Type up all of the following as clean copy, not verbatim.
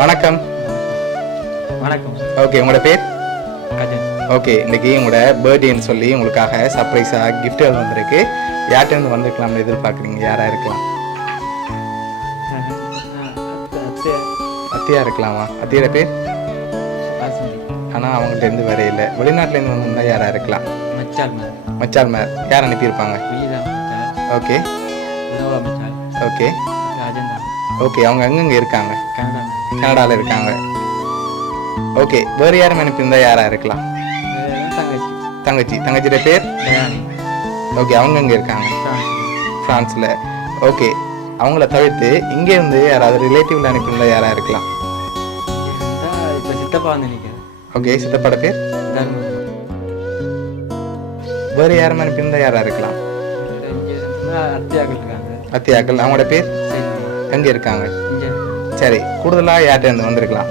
வணக்கம். வணக்கம். ஓகே, உங்களோட பேர்? அஜன். ஓகே, இன்னைக்கு உங்களோட பர்த்டேன்னு சொல்லி உங்களுக்காக சர்ப்ரைஸாக கிஃப்ட்டுகள் வந்திருக்கு. யார்கிட்டேருந்து வந்திருக்கலாம்னு எதிர்பார்க்குறீங்க? யாராக இருக்கலாம்? அத்தியா இருக்கலாமா? அத்தியோட பேர்? ஆனால் அவங்கள்ட்டேருந்து வரையில. வெளிநாட்டிலேருந்து வந்திருந்தா யாராக இருக்கலாம்? மச்சால் மேர். யார் அனுப்பியிருப்பாங்க? Okay okay okay. அவங்க எங்கெங்கே இருக்காங்க? கனடாவில் இருக்காங்க. ஓகே, வேறு யாரும் அனுப்பியிருந்தா யாராக இருக்கலாம்? தங்கச்சியோட பேர்? ஓகே, அவங்க எங்கே இருக்காங்க? ஃப்ரான்ஸில். ஓகே, அவங்கள தவிர்த்து இங்கேருந்து யாராவது ரிலேட்டிவ்ல அனுப்பியிருந்தா யாராக இருக்கலாம்? ஓகே, சித்தப்பாட பேர்? வேறு யாரும் அனுப்பியிருந்தா யாராக இருக்கலாம்? அத்தியாக்கள். அவங்களோட பேர்? எங்கே இருக்காங்க? சரி, கூடுதலாக யார்கிட்ட வந்திருக்கலாம்?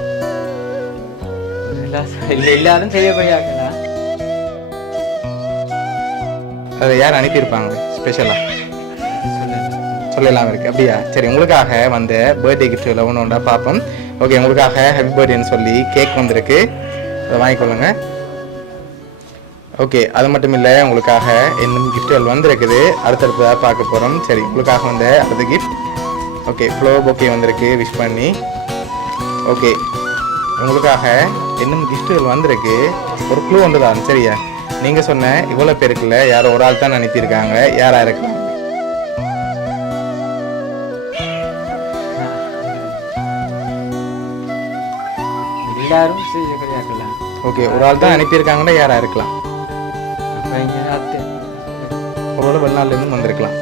எல்லாரும் அதை யார் அனுப்பியிருப்பாங்க ஸ்பெஷலாக? சொல்லலாம் இருக்கு. அப்படியா? சரி, உங்களுக்காக வந்த பர்த்டே கிஃப்ட் ஒன்று ஒன்றா பார்ப்போம். ஓகே, உங்களுக்காக ஹாப்பி பர்த்டேன்னு சொல்லி கேக் வந்திருக்கு, அதை வாங்கிக்கொள்ளுங்க. ஓகே, அது மட்டும் இல்லை, உங்களுக்காக இன்னும் கிஃப்ட்டுகள் வந்திருக்குது, அடுத்தடுத்ததாக பார்க்க போகிறோம். சரி, உங்களுக்காக வந்த அடுத்த கிஃப்ட். ஓகே, ஃப்ளவர் பொக்கே வந்திருக்கு, விஷ் பண்ணி. ஓகே, உங்களுக்காக இன்னும் கிஃப்ட்டுகள் வந்திருக்கு. ஒரு க்ளூ ஒன்று தான். சரியா? நீங்கள் சொன்ன இவ்வளோ பேருக்குள்ள யாரோ ஒரு ஆள் தான் அனுப்பியிருக்காங்க. யாராக இருக்கலாம்? ஓகே, ஒரு ஆள் தான் அனுப்பியிருக்காங்கன்னா யாராக இருக்கலாம்? ஒருவேளை வெளிநாட்டிலேருந்து வந்திருக்கலாம்.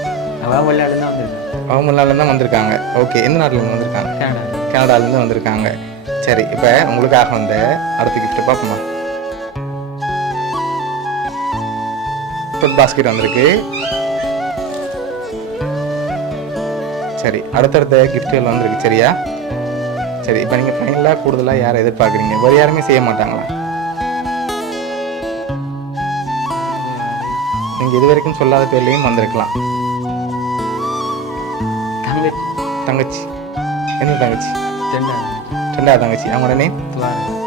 அவங்க வெளிநாட்டிலேருந்து தான் வந்திருக்காங்க. ஓகே, எந்த நாட்டிலேருந்து வந்திருக்காங்க? கனடாலேருந்து வந்திருக்காங்க. சரி, இப்போ உங்களுக்காக வந்த அடுத்த கிஃப்ட் பார்ப்போமா? ஃபுட் பாஸ்கெட் வந்திருக்கு. சரி, அடுத்தடுத்த கிஃப்ட்டுகள் வந்திருக்கு. சரியா? சரி, இப்போ நீங்கள் ஃபைனலாக கூடுதலாக யாரை எதிர்பார்க்குறீங்க? வேறு யாருமே செய்ய மாட்டாங்களா? நீங்கள் இது வரைக்கும் சொல்லாத பேர்லையும் வந்திருக்கலாம். தங்கச்சி. என்ன தங்கச்சி? ரெண்டாவது தங்கச்சி. அவங்களோட நேம்?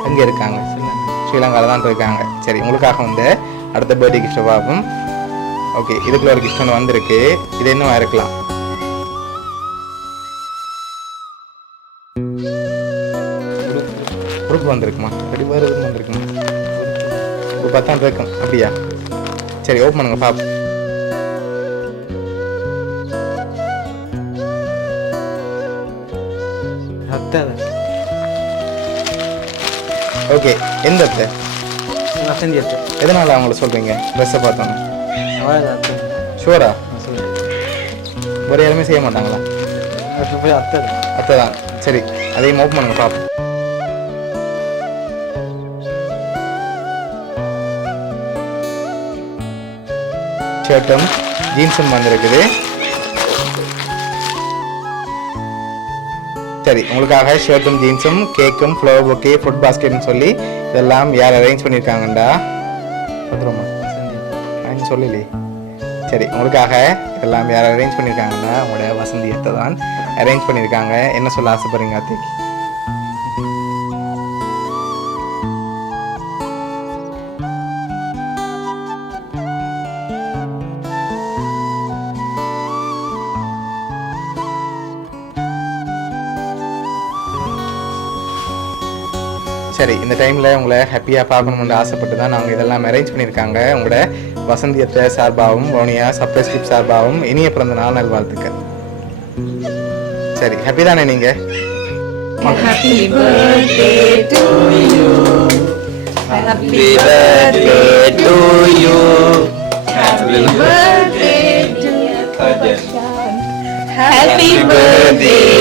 எங்கே இருக்காங்க? ஸ்ரீலங்காவில் தான் இருக்காங்க. சரி, உங்களுக்காக வந்து அடுத்த பர்த்டே கிஃப்ட்டை பார்ப்போம். ஓகே, இதுக்குள்ள ஒரு கிஃப்ட் ஒன்று வந்திருக்கு. இது இன்னும் இருக்கலாம். உறுப்பு வந்திருக்குமா? ரெடி, வேறு எதுவும் வந்திருக்குமா? ஒரு 10 இருக்கும். அப்படியா? சரி, ஓப்பன் பண்ணுங்க பாப்போம். ஓகே, எந்த அத்தை? எதனால அவங்கள சொல்றீங்க? ட்ரெஸ்ஸை பார்த்தோன்னு. ஷுவரா? வேறு யாருமே செய்ய மாட்டாங்களா? அத்தை தான். சரி, அதையும் ஓப்பன் பண்ணுங்க பாப்போம். ஷர்ட்டும் ஜீன்ஸும் வந்திருக்குது. சரி, உங்களுக்காக ஷர்ட்டும் ஜீன்ஸும் கேக்கும் ஃப்ளவர் பொக்கே ஃபுட் பாஸ்கெட்னு சொல்லி இதெல்லாம் யார் அரேஞ்ச் பண்ணியிருக்காங்கண்டா? பத்திரமா சொல்லலே. சரி, உங்களுக்காக இதெல்லாம் யார் அரேஞ்ச் பண்ணியிருக்காங்கன்னா உங்களோட வசந்தி அத்தை தான் அரேஞ்ச் பண்ணியிருக்காங்க. என்ன சொல்ல ஆசைப்படுறீங்க அத்தைக்கு? சரி, இந்த டைமில் உங்களை ஹாப்பியாக பார்க்கணும்னு ஆசைப்பட்டு தான் நாங்கள் இதெல்லாம் அரேஞ்ச் பண்ணியிருக்காங்க. உங்களோட வசந்தியத்தை சார்பாகவும் வவுனியா சர்ப்ரைஸ் கிஃப்ட் சார்பாகவும் இனிய பிறந்த நாள் நல்வாழ்த்துக்கள். சரி, ஹாப்பி தானே நீங்கள்? Happy birthday to you. Happy birthday to you. Happy birthday to you. Happy birthday